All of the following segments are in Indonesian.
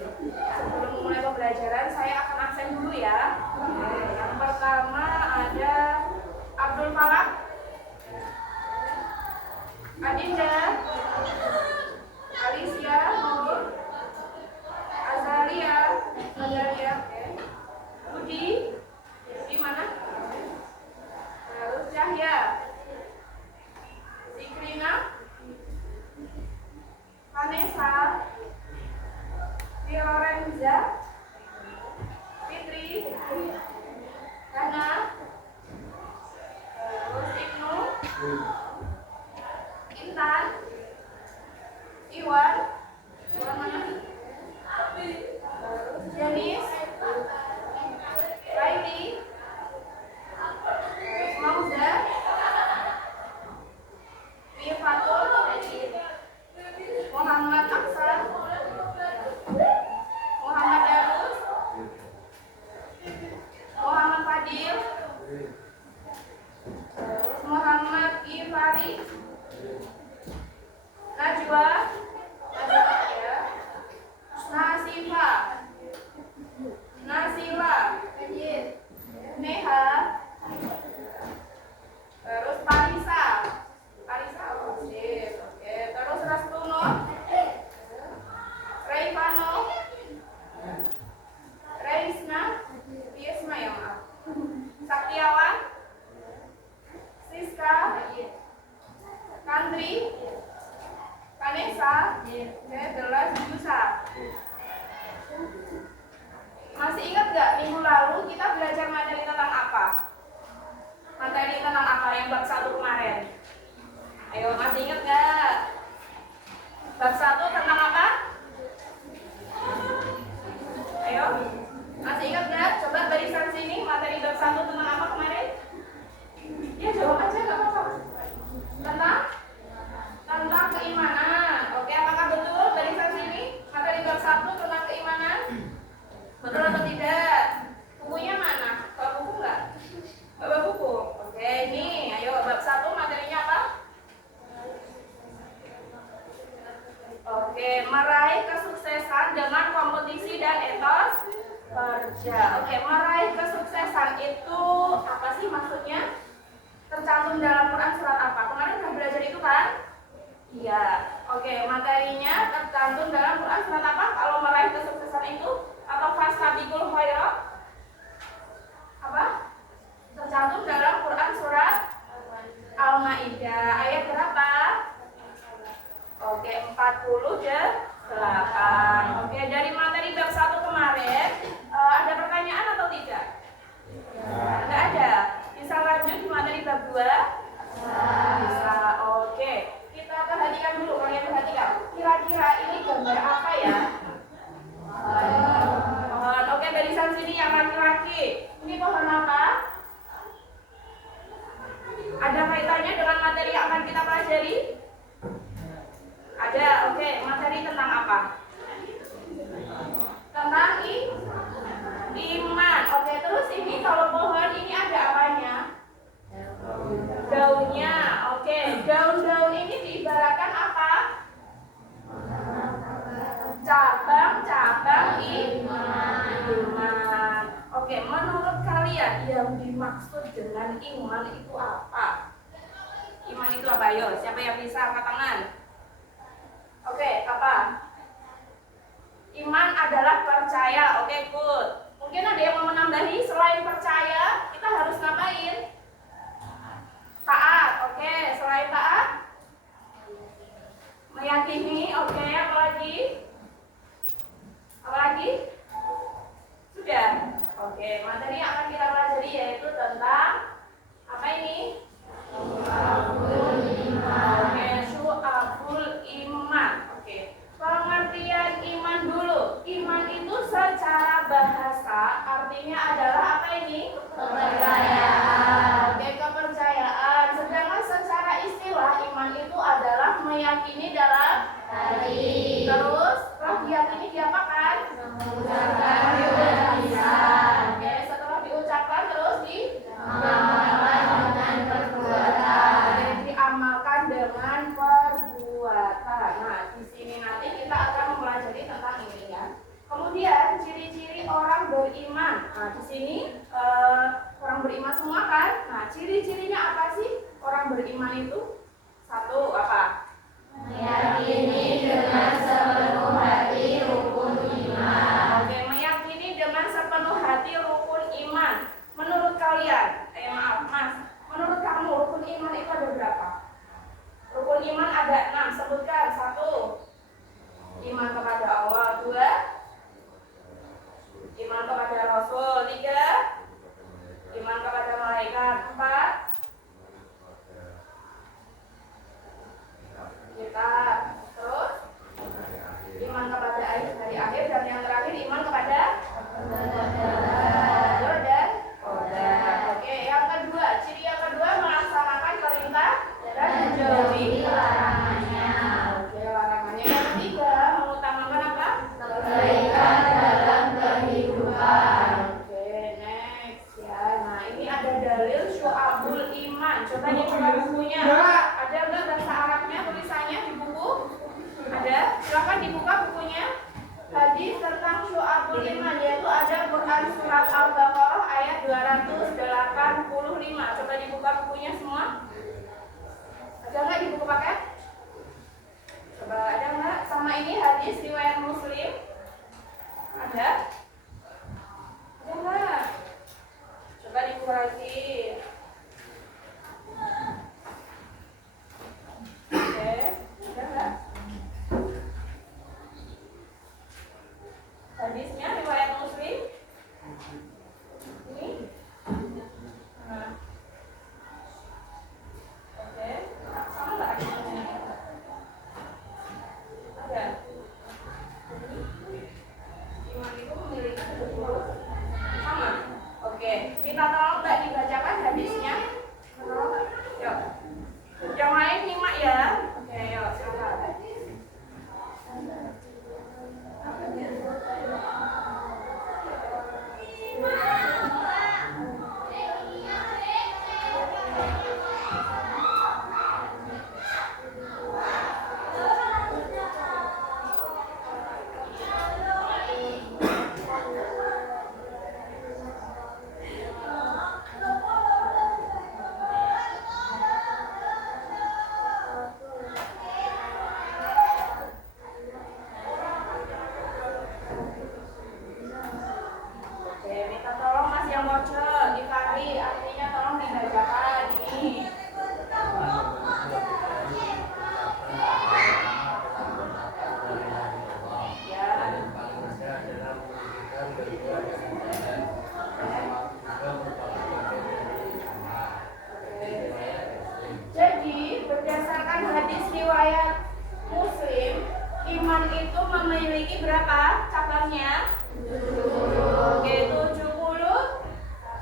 Sebelum mulai pembelajaran, saya akan absen dulu ya. Yang pertama ada Abdul Falak, Adinda, Alicia, Azalia, Budi, di mana? Terus Cahya, Zikrina, Vanessa, Lorenza, Fitri, Dana, terus Ibnu, Intan, Iwan mana? Terus Janis, Raili, terus Mauza, Wifatul, Muhammad Aksan, Muhammad Darus, Muhammad Fadil, terus Muhammad Gifari, Najwa, ya, Nasifa, Nasila, Neha, terus Parisa, oke, terus Rastuno, Reivano, Reisna, ya maaf, Saktiawan, Siska, Kandri, Vanessa, Delas, Yusa. Masih ingat gak minggu lalu kita belajar materi tentang apa? Materi tentang apa yang bab 1 kemarin? Ayo, masih ingat gak? Bab 1 tentang apa? Ayo, masih ingat gak? Coba barisan sini, materi bab 1 tentang apa kemarin? Ya jawab aja, gak apa-apa. Tentang keimanan. Oke, apakah betul barisan sini materi bab 1 tentang keimanan? Betul atau tidak? Bukunya mana? Bawa buku nggak? Bawa buku. Oke, ini ayo bab 1 materinya apa? Oke, meraih kesuksesan dengan kompetisi dan etos kerja. Oke, meraih kesuksesan itu apa sih maksudnya? Tercantum dalam Quran surat apa? Kemarin udah belajar itu kan? Iya. Oke, materinya tercantum dalam Quran surat apa? Kalau meraih kesuksesan itu atau fastabiqul khairat? Apa? Tercantum dalam Quran surat Al-Maidah ayat berapa? Oke, 48. Oke, dari materi bab 1 kemarin ada pertanyaan atau tidak? Enggak ada. Bisa lanjut di materi bab 2? Bisa. Oke. Kita perhatikan dulu, kalian perhatikan. Kira-kira ini gambar apa ya? Pohon. Oke, barisan sini yang laki-laki. Ini pohon apa? Ada kaitannya dengan materi yang akan kita pelajari? Ada. Oke, materi tentang apa? Tentang iman. Oke, terus ini kalau pohon ini ada apanya? Daunnya. Oke, daun-daun ini diibaratkan apa? Cabang-cabang iman. Oke, menurut kalian yang dimaksud dengan iman itu apa? Iman itu apa? Ayo, siapa yang bisa angkat tangan? Oke, apa? Iman adalah percaya. Oke, good. Mungkin ada yang mau menambahi, selain percaya, kita harus ngapain? Taat. Oke, selain taat? Meyakini. Oke, apa lagi? Apa lagi? Sudah. Oke, materi yang akan kita pelajari yaitu tentang apa ini? Oke, syu'abul iman. Oke, pengertian iman dulu. Iman itu secara bahasa artinya adalah apa ini? Kepercayaan. Oke, kepercayaan. Sedangkan secara istilah iman itu adalah meyakini dalam hati. Terus, setelah diyakini diapakan? Mengucapkan dengan lisan. Oke, setelah diucapkan terus diamalkan dengan perbuatan. Oke, diamalkan dengan perbuatan. Nah, di sini nanti kita akan mempelajari tentang ini orang beriman semua kan? Nah, ciri-cirinya apa sih orang beriman itu? Satu, apa? Meyakini dengan sepenuh hati rukun iman. Oke, meyakini dengan sepenuh hati rukun iman. Menurut kalian, maaf Mas, menurut kamu rukun iman itu ada berapa? Rukun iman ada 6, sebutkan. 1, iman kepada Allah. 2, iman kepada Rasul. 3, iman kepada malaikat. 4, kita. Terus iman kepada hari akhir, dan yang terakhir iman kepada Qadar dan Qadar. Oke, yang kedua, ciri yang kedua melaksanakan perintah dan menjauhi larangannya. Oke, larangannya. Yang ketiga, mengutamakan apa? Kebaikan dalam kehidupan. Oke, next ya. Nah, ini ada dalil syu'abul iman. Coba dibuka bukunya. Ada nggak bahasa Arabnya tulisannya di buku? Ada? Silakan dibuka bukunya. Hadis tentang syu'abul iman, yaitu ada Quran surat Al-Baqarah ayat 285. Coba dibuka bukunya semua. Ada nggak di buku paket? Coba ada nggak? Sama ini hadis riwayat Muslim. Ada? Ada nggak? Coba dibuka lagi. Oke, ada nggak? Hadisnya riwayat Muslim. Ini. Nah. Oke, sama nggak hadisnya? Ada. Iman itu memiliki kedua. Sama. Oke, minta tolong nggak dibacakan hadisnya? Yuk. Yang lain nyimak ya. Oke, yuk silakan. Oke, minta tolong Mas yang bocor dikali, artinya tolong dibacakan ini. Jadi berdasarkan hadis riwayat Muslim, iman itu memiliki berapa cabangnya? Oke, 70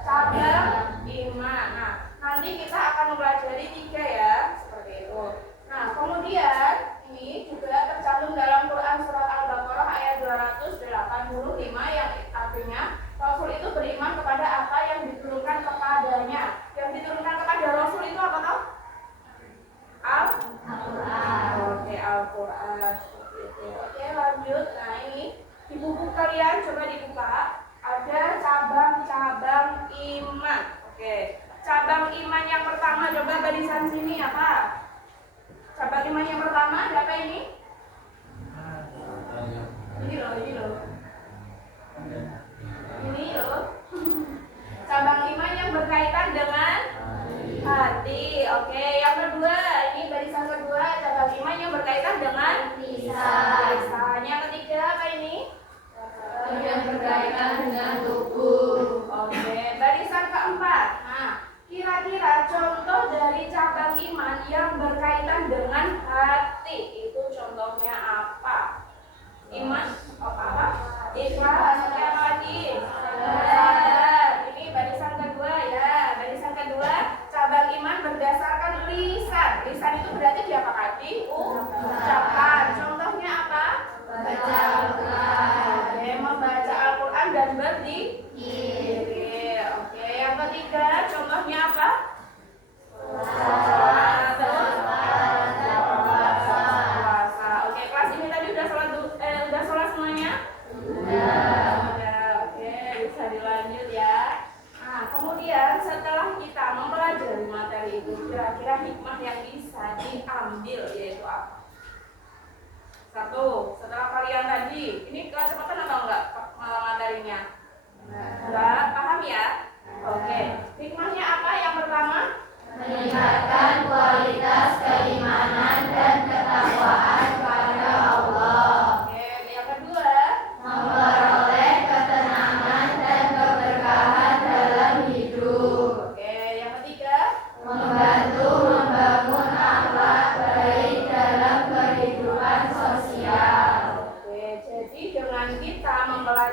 cabang iman. Nah, nanti kita akan mempelajari 3 ya, seperti itu. Nah, kemudian ini juga tercantum dalam Quran surat Al-Baqarah ayat 285 yang artinya Rasul itu beriman kepada apa yang diturunkan kepadanya. Yang diturunkan kepada Rasul itu apa toh? Al-Quran. Oke, Al-Quran seperti itu. Oke, lanjut. Nah, ini di buku kalian coba dibuka. Ada cabang-cabang iman. Oke, cabang iman yang pertama coba barisan sini apa? Cabang iman yang pertama ada apa ini? Ini loh, ini loh. Ini loh. Cabang iman yang berkaitan dengan hati. Oke, yang kedua, ini barisan kedua, cabang iman yang berkaitan dengan lisan. Yang ketiga apa ini? Yang berkaitan dengan tubuh. Oke, barisan keempat. Nah, kira-kira contoh dari cabang iman yang berkaitan dengan hati itu contohnya apa? Iman apa? Ikhlas. Oke, apa lagi? Sabar. Ini barisan kedua ya. Barisan kedua, cabang iman berdasarkan lisan. Lisan itu berarti diapakan? Diucapkan. Contohnya apa? Baca Al-Quran. Oke, membaca Al-Quran dan berzikir. Oke, yang ketiga contohnya apa? Terus puasa.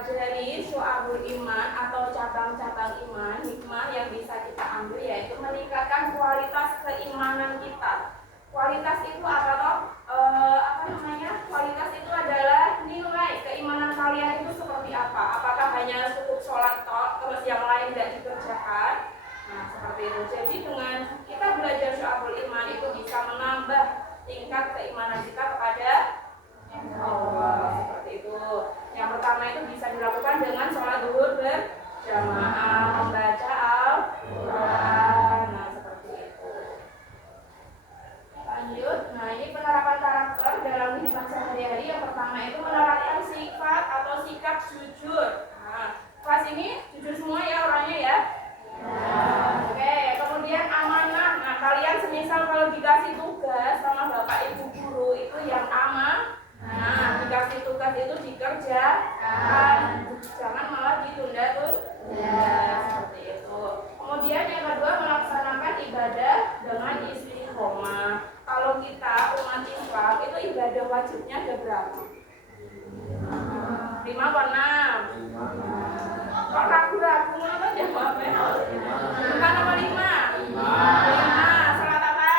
mempelajari syu'abul iman atau cabang-cabang iman, hikmah yang bisa kita ambil yaitu meningkatkan kualitas keimanan kita. Kualitas itu apa toh? Kualitas itu adalah nilai keimanan kalian itu seperti apa? Apakah hanya cukup sholat toh, terus yang lain tidak dikerjakan? Nah, seperti itu. Jadi dengan kita belajar syu'abul iman itu bisa menambah tingkat keimanan kita kepada Allah, seperti itu. Yang pertama itu bisa dilakukan dengan sholat zuhur berjamaah, membaca Al-Quran. Nah, seperti itu. Lanjut, nah ini penerapan karakter dalam kehidupan sehari-hari. Yang pertama itu menerapkan sifat atau sikap jujur. Nah, kelas ini jujur semua ya orangnya ya. Oke, kemudian amanah. Nah, kalian semisal kalau dikasih tugas sama bapak ibu guru itu yang amanah. Nah, dikasih tugas itu dikerjakan, jangan malah ditunda tuh. Ya, seperti itu. Kemudian yang kedua melaksanakan ibadah dengan istiqomah. Kalau kita umat Islam itu ibadah wajibnya ada berapa? 5 atau 6? Kok ragu-ragu apa jawabnya? 4 apa 5? 5. Salat apa?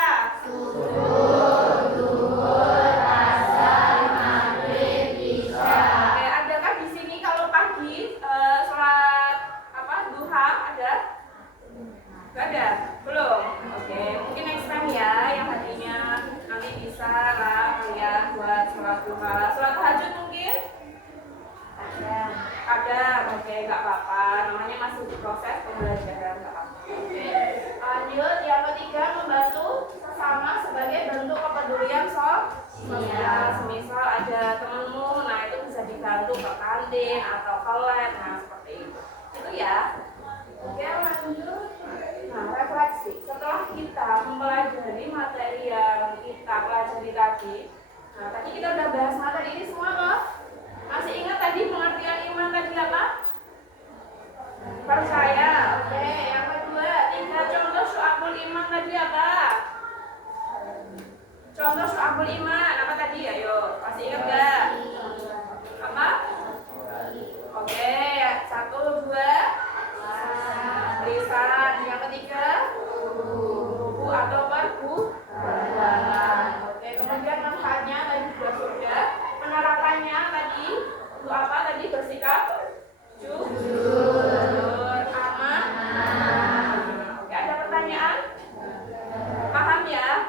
Ada? Belum? Oke, mungkin next time ya yang hatinya nanti bisa lah kalian buat sholat duha. Sholat tahajud mungkin? Ada, oke, nggak apa-apa. Namanya masih di proses pembelajaran, nggak apa-apa. Oke. Lanjut, yang ketiga membantu sesama sebagai bentuk kepedulian sosial. Semisal ada temenmu, nah itu bisa dibantu ke kantin atau ke lab, nah seperti itu. Itu ya. Oke, lanjut. Nah, refleksi. Setelah kita mempelajari materi yang kita pelajari tadi, nah tadi kita udah bahas materi ini semua loh. Masih ingat tadi pengertian iman tadi apa? Percaya. Oke, yang kedua, 3 contoh syu'abul iman tadi apa? Contoh syu'abul iman apa tadi? Ayo, masih ingat gak? Apa? Oke, 1, 2 lisan. Yang ketiga buku atau perbuatan. Oke, kemudian manfaatnya tadi sudah. Penerapannya tadi itu apa tadi? Bersikap jujur, amanah. Oke, ada pertanyaan? Paham ya?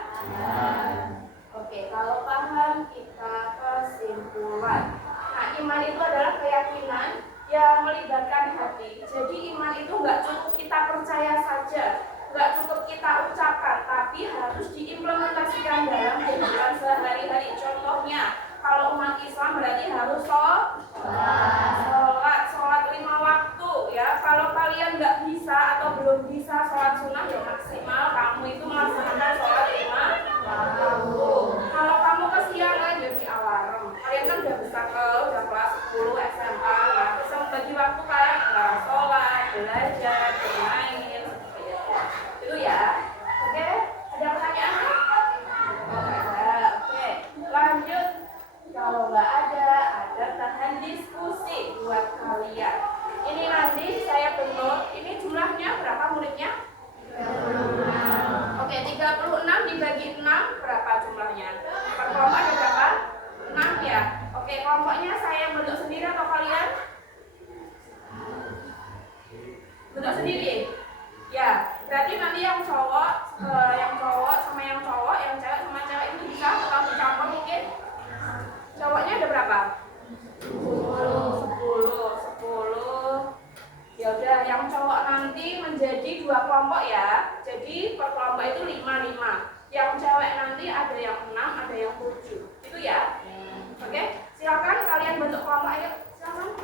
Oke, kalau paham kita kesimpulan. Nah, iman itu adalah keyakinan yang melibatkan hati. Jadi iman itu nggak cukup kita percaya saja, nggak cukup kita ucapkan, tapi harus diimplementasikan dalam kehidupan sehari-hari. Contohnya, kalau umat Islam berarti harus sholat 5 waktu ya. Kalau kalian nggak bisa atau belum bisa sholat sunnah ya maksimal kamu itu melaksanakan sholat 5 waktu. Kalau kamu kesiangan jadi alarm. Kalian kan udah kelas 10 SMA ya. Bagi waktu kalian nggak sholat, belajar, bermain, itu ya. Oke, ada pertanyaan? Ada. Oke, lanjut. Kalau nggak ada bahan diskusi buat kalian. Ini nanti saya bentuk. Ini jumlahnya berapa muridnya? 36. Oke, 36 dibagi 6 berapa jumlahnya? Per kelompok ada berapa? 6 ya. Oke, kelompoknya saya bentuk sendiri atau kalian? Bentuk sendiri. Ya, berarti nanti yang cowok sama yang cowok, yang cewek sama cewek itu bisa atau dicampur mungkin? Cowoknya ada berapa? 10. Ya udah, yang cowok nanti menjadi 2 kelompok ya. Jadi per kelompok itu 5. Yang cewek nanti ada yang 6, ada yang 7. Itu ya. Oke, silakan kalian bentuk kelompok ayo. Silakan.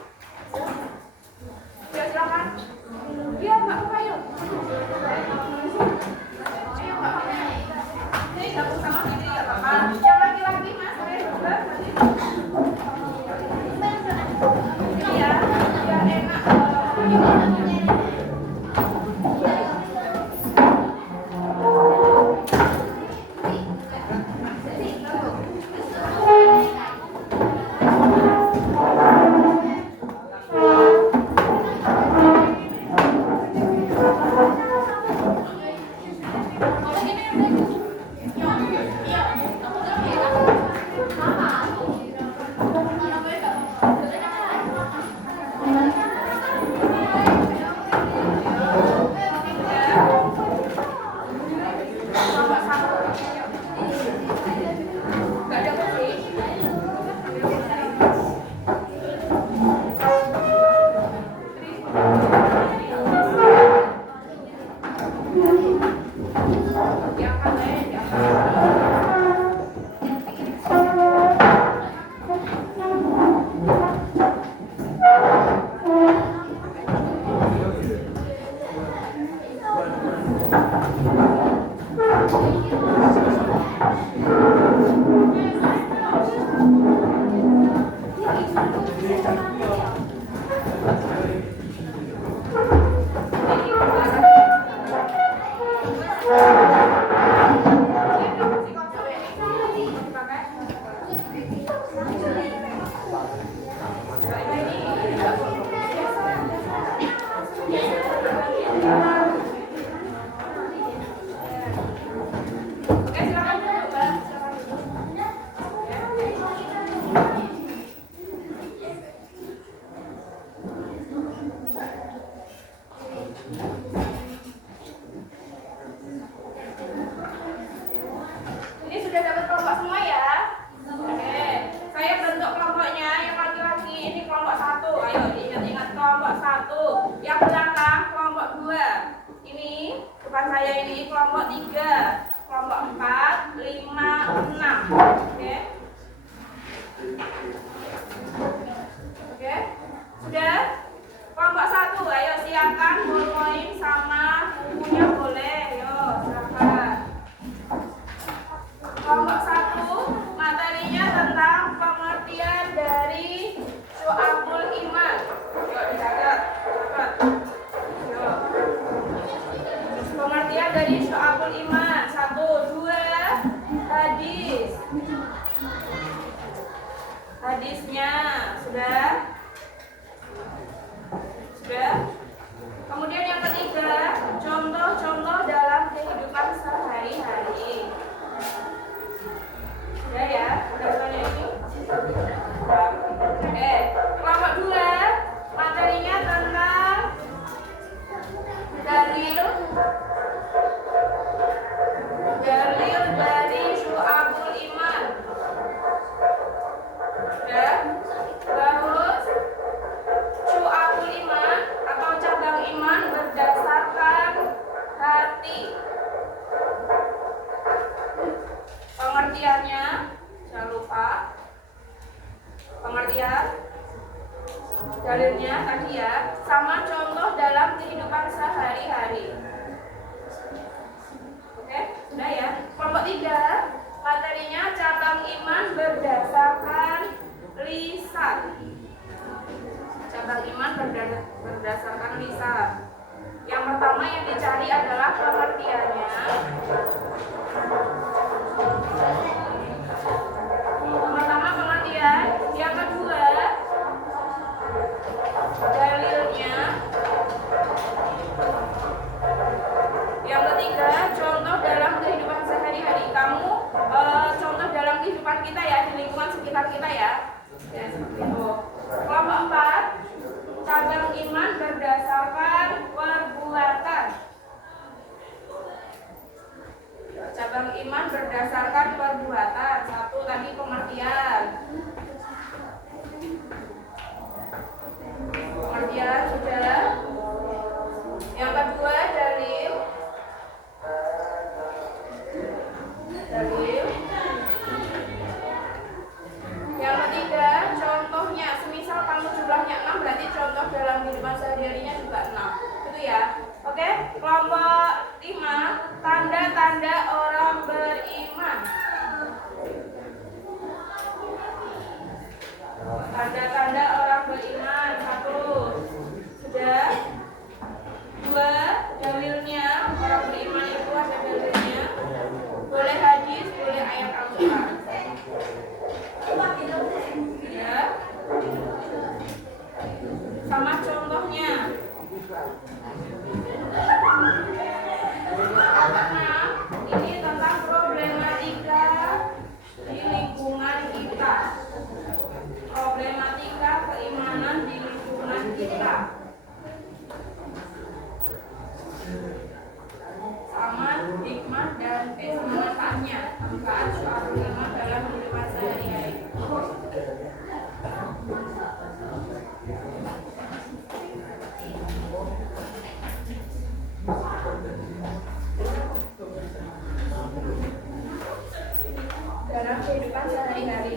Ya silakan. Iya, Mbak Buka yuk. Ayo Mbak Buka. Ini gabung sama ini enggak apa-apa. Yang laki-laki Mas, saya juga nanti. Ini ya, biar enak. kelompok 1. Yang belakang kelompok 2. Ini bukan saya, ini kelompok 3, kelompok 4, 5, 6. Oke. Oke. Sudah? Kelompok 1, ayo siapkan ballpoint sama bukunya boleh. Yo, silakan. Kelompok 1, materinya tentang pengertian dari Syu'abul Iman. Yuk dicatat. Cepat. Yuk. Pengertian dari Syu'abul Iman. 1, 2, hadis. Hadisnya sudah? Sudah? Kemudian yang ketiga, contoh-contoh dalam kehidupan sehari-hari. Sudah ya? Sudah soalnya ini? Kelompok 2, materinya tentang dalil dari Syu'abul Iman. Sudah? Terus Syu'abul Iman atau cabang iman berdasarkan hati. Pengertiannya jangan lupa. Pengertian dalilnya tadi ya, sama contoh dalam kehidupan sehari-hari. Oke, sudah ya. Kelompok 3, materinya cabang iman berdasarkan lisan. Cabang iman berdasarkan lisan. Yang pertama yang dicari adalah pengertiannya. Pertama pengertian, yang kedua dalilnya, yang ketiga contoh dalam kehidupan sehari-hari. Kamu contoh dalam kehidupan kita ya, di lingkungan sekitar kita ya. Ya seperti itu. Kelompok 4, cabang iman berdasarkan perbuatan. Cabang iman berdasarkan perbuatan. 1 tadi pengertian. Pengertian sudah. Yang kedua dalil. Yang ketiga contohnya. Semisal kamu jumlahnya 6, berarti contoh dalam kehidupan sehari-harinya juga 6. Itu ya. Oke, kelompok 5, tanda-tanda orang beriman. Tanda-tanda orang beriman. 1, sudah. 2, dalilnya. Orang beriman itu ada dalilnya. Boleh hadis, boleh ayat Al-Quran. Ya. Sama contohnya. Karena ini tentang problematika di lingkungan kita. Problematika keimanan di lingkungan kita. Sama hikmah dan manfaatnya. Manfaat Syu'abul Iman dalam kehidupan sehari-hari. Dalam kehidupan sehari-hari.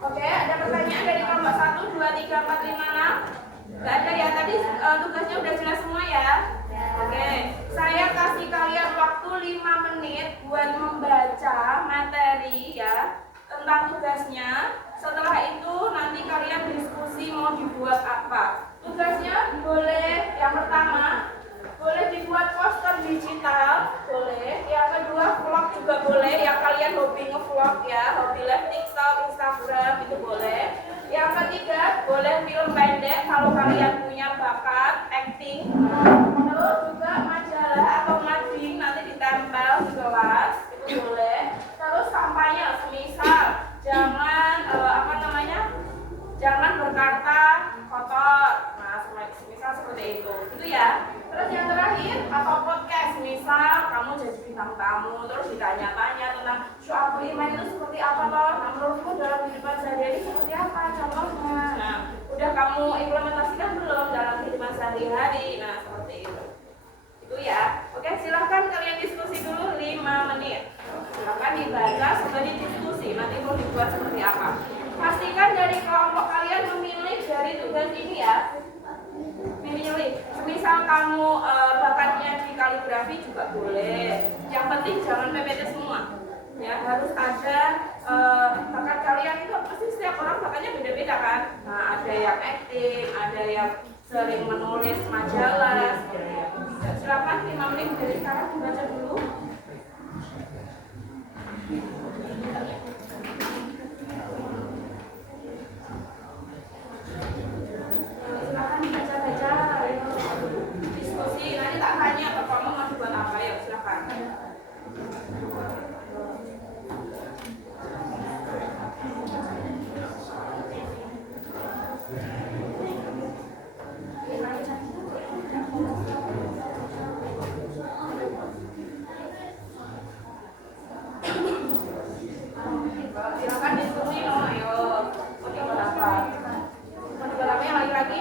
Oke, ada pertanyaan dari kelompok 1, 2, 3, 4, 5, 6? Gak ada ya, tadi tugasnya udah jelas semua ya? Oke, saya kasih kalian waktu 5 menit buat membaca materi ya tentang tugasnya. Setelah itu nanti kalian diskusi mau dibuat apa. Tugasnya boleh yang pertama boleh dibuat poster digital, boleh. Yang kedua vlog juga boleh. Yang kalian hobi ngevlog ya, hobi live TikTok, Instagram itu boleh. Yang ketiga boleh film pendek kalau kalian punya bakat acting. Terus juga majalah atau mading nanti ditempel di kelas itu boleh. Terus kampanye, semisal jangan jangan berkata kotor. Nah, semisal seperti itu. Itu ya. Terus yang terakhir atau podcast, misal kamu jadi bintang tamu terus ditanya-tanya tentang Syu'abul Iman itu seperti apa toh? Nah, menurut goalsmu dalam kehidupan sehari-hari seperti apa contohnya. Nah, udah kamu implementasikan belum dalam kehidupan sehari-hari? Nah, seperti itu ya. Oke, silahkan kalian diskusi dulu 5 menit. Silahkan dibaca sambil didiskusi, nanti mau dibuat seperti apa. Pastikan dari kelompok kalian memilih dari tugas ini ya. Memilih, misal kamu bakatnya di kaligrafi juga boleh. Yang penting jangan PPT semua. Ya, harus ada bakat kalian itu pasti setiap orang bakatnya beda-beda kan. Nah, ada yang acting, ada yang sering menulis majalah. Silakan 5 menit dari sekarang dibaca dulu. Silakan baca-baca, diskusi. Nanti tak tanya kamu mau dibuat apa ya, silakan. Silakan diskusi, ayo. Oke, buat apa? Buat apa yang lagi-lagi?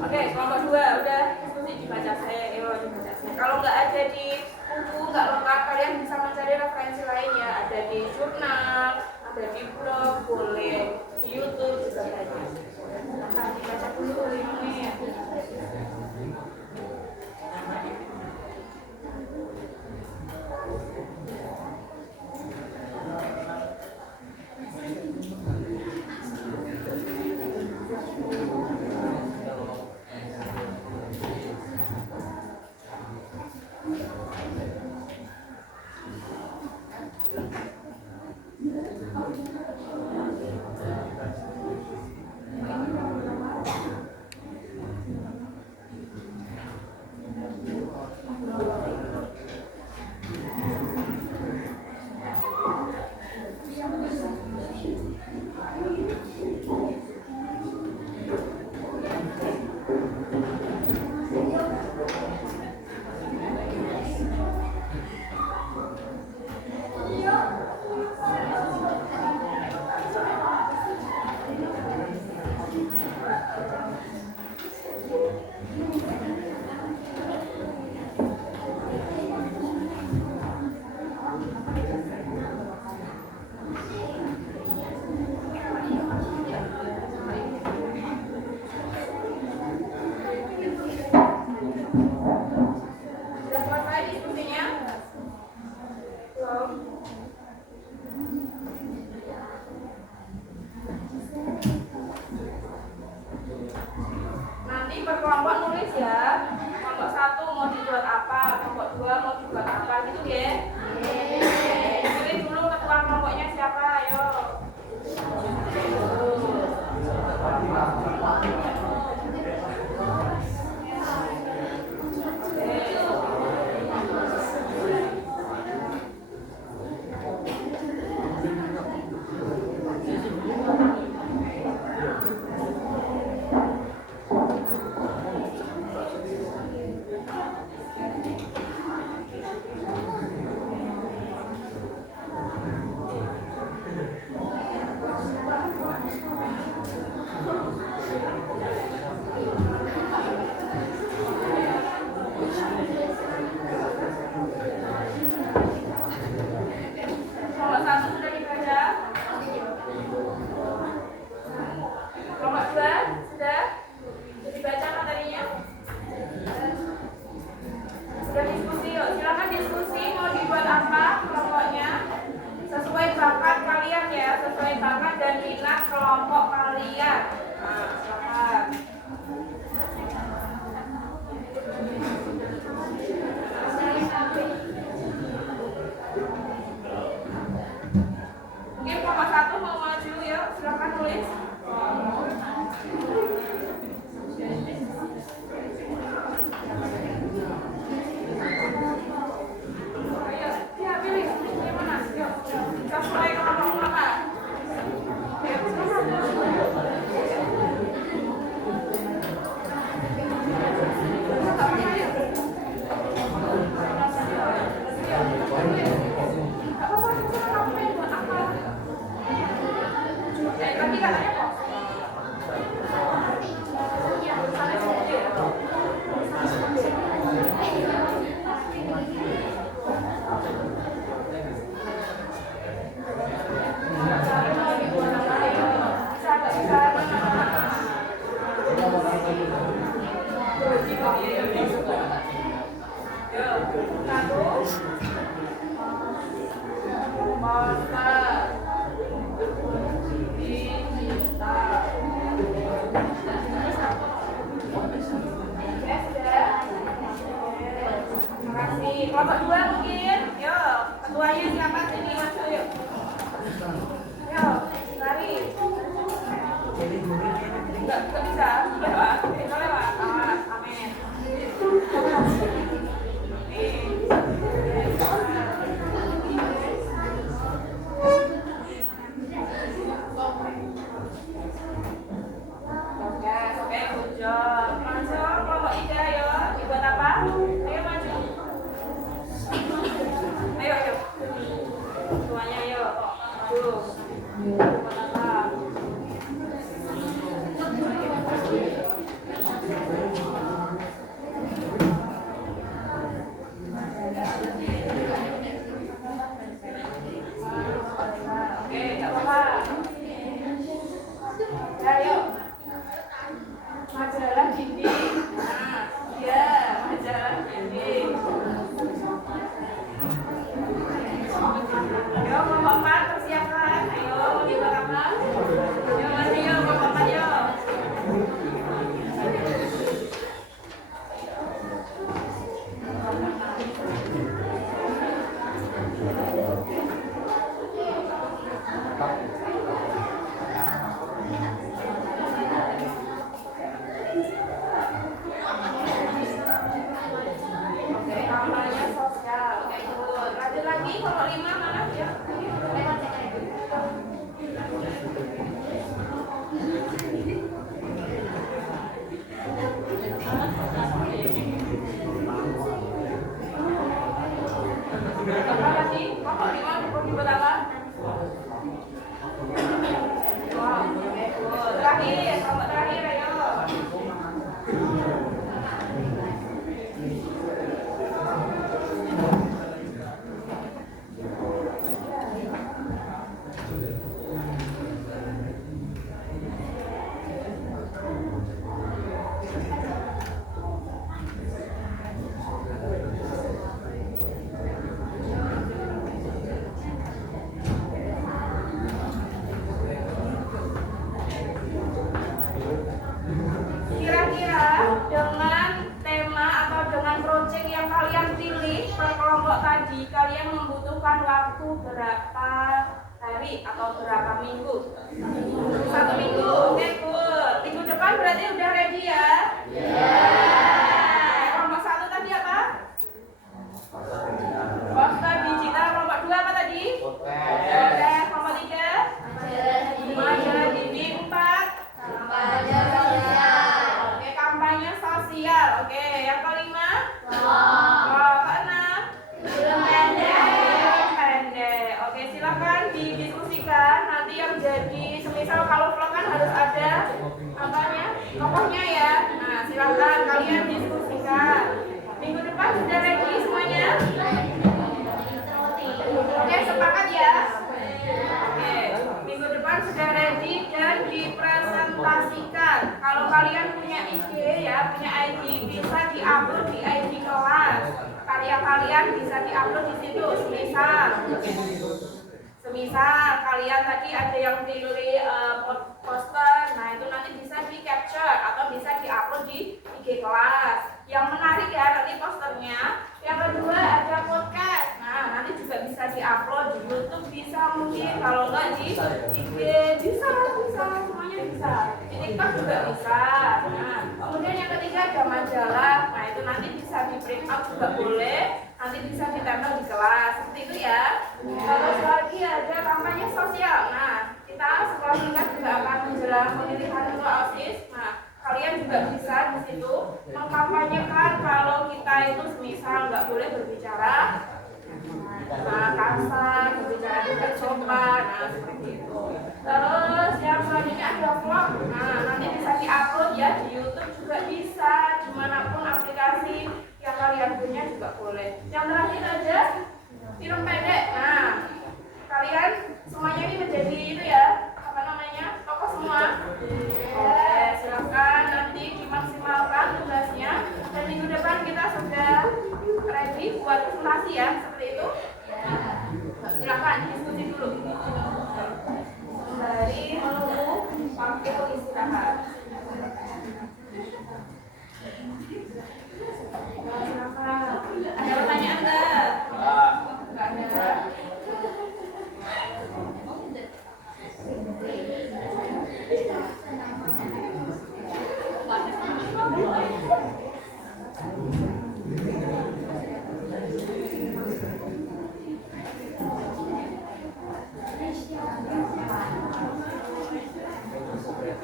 Oke, kelompok 2 udah diskusi dibaca saya, dibaca saya. Kalau nggak ada di buku, nggak lengkap, kalian bisa mencari referensi lainnya. Ada di jurnal, ada di blog, boleh di YouTube juga ada. Nah, dibaca dulu 5 menit. Nanti berkelompok nulis ya. Kelompok 1 mau dibuat apa, kelompok 2 mau dibuat apa gitu ya. Pilih dulu ketua kelompoknya siapa, ayo. Nggak bisa. Lewat. Itu lewat. Awas. Amin. Oke, good job. Masuk kelompok 3 ayo. Dibuat apa? Ayo maju. Ayo. Semuanya ayo. Maju. Buat apa? Oke, tak apa-apa. Ayo. Majalah dinding. Nah, ya, majalah dinding. Ayo, kelompok 4 persiapkan. Ayo, mau dibuat apa? Ayo, maju yuk, kelompok 4 yuk. Oke, kampanye sosial. Oke, good. Lanjut lagi, kelompok 5 mana? Ya. Apa lagi? Kelompok 5 dibuat apa? Wow, oke, good. Terakhir, kelompok terakhir, ayo. Kira-kira dengan tema atau dengan proyek yang kalian pilih per kelompok tadi, kalian membutuhkan waktu berapa hari atau berapa minggu? 1 minggu. Oke, good. Minggu depan berarti udah ready ya? Kelompok 1 tadi apa? Poster digital. Kelompok 2 apa tadi? Oke, kelompok 3? Majalah dinding. 4? Oke, kampanye sosial. Oke, yang kelima? Keenam? Film pendek. Oke, silakan didiskusikan. Nanti yang jadi, semisal kalau vlog kan harus ada apanya? Tokohnya ya. Nah, silakan kalian diskusikan. Minggu depan sudah ready semuanya? Oke, sepakat ya? Oke, minggu depan sudah ready dan dipresentasikan. Kalau kalian punya IG ya, punya IG bisa diupload di IG kelas. Karya kalian bisa diupload di situ. Semisal kalian tadi ada yang pilih poster, nah itu nanti bisa di capture atau bisa diupload di IG kelas. Yang menarik ya nanti posternya. Yang kedua ada podcast. Nah, nanti juga bisa diupload di YouTube, bisa mungkin kalau enggak di IG bisa semuanya bisa. Di TikTok juga bisa. Nah, kemudian yang ketiga ada majalah. Nah, itu nanti bisa di print out juga boleh. Nanti bisa ditempel di kelas. Seperti itu ya. Terus lagi ada kampanye sosial. Nah, kita sekolah tingkat juga akan menjelang pemilihan ketua OSIS. Nah, kalian juga bisa di situ mengkampanyekan kalau kita itu semisal nggak boleh berbicara kasar, berbicara tidak sopan, nah seperti itu. Terus yang selanjutnya ada vlog. Nah, nanti bisa diupload ya di YouTube juga bisa, dimanapun aplikasi yang kalian punya juga boleh. Yang terakhir ada film pendek. Nah, kalian semuanya ini menjadi itu ya, apa namanya, tokoh semua. Oke, silakan nanti dimaksimalkan tugasnya dan minggu depan kita sudah ready buat presentasi ya, seperti itu. Silakan diskusi dulu. Dari menunggu Oke,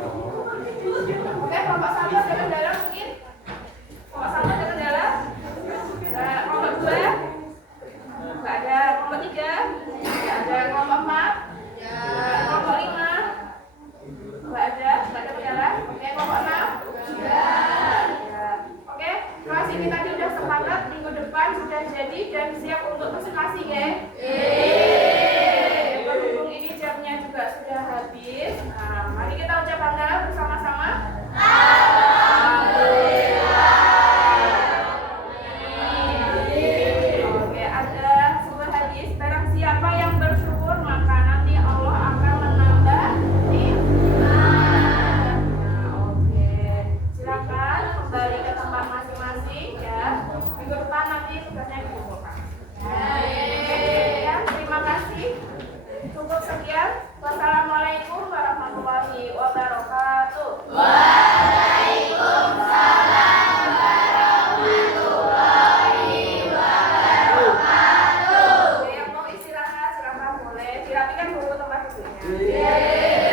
kelompok 1 ada kendala mungkin? Kelompok 1 ada kendala? Nah, kelompok 2? Nggak ada. Kelompok 3? Nggak ada. Kelompok 4? Ya. Kelompok 5? Nggak ada kendala. Oke, kelompok 6? Ya. Oke, kelas ini tadi udah sepakat minggu depan sudah jadi dan siap untuk presentasi, ya? Berhubung ini jamnya juga sudah habis. Nah, mari kita ucap hamdalah bersama-sama. Oke, ada sebuah hadis, barang siapa yang bersyukur maka nanti Allah akan menambah nikmat. Nah, oke. Silakan kembali ke tempat masing-masing ya. Minggu depan nanti tugasnya dikumpulkan. Ya, terima kasih. Cukup sekian. Wassalamualaikum warahmatullahi wabarakatuh. Waalaikumsalam warahmatullahi wabarakatuh. Oke, yang mau istirahat silakan boleh. Dirapikan dulu tempat duduknya. Yeay.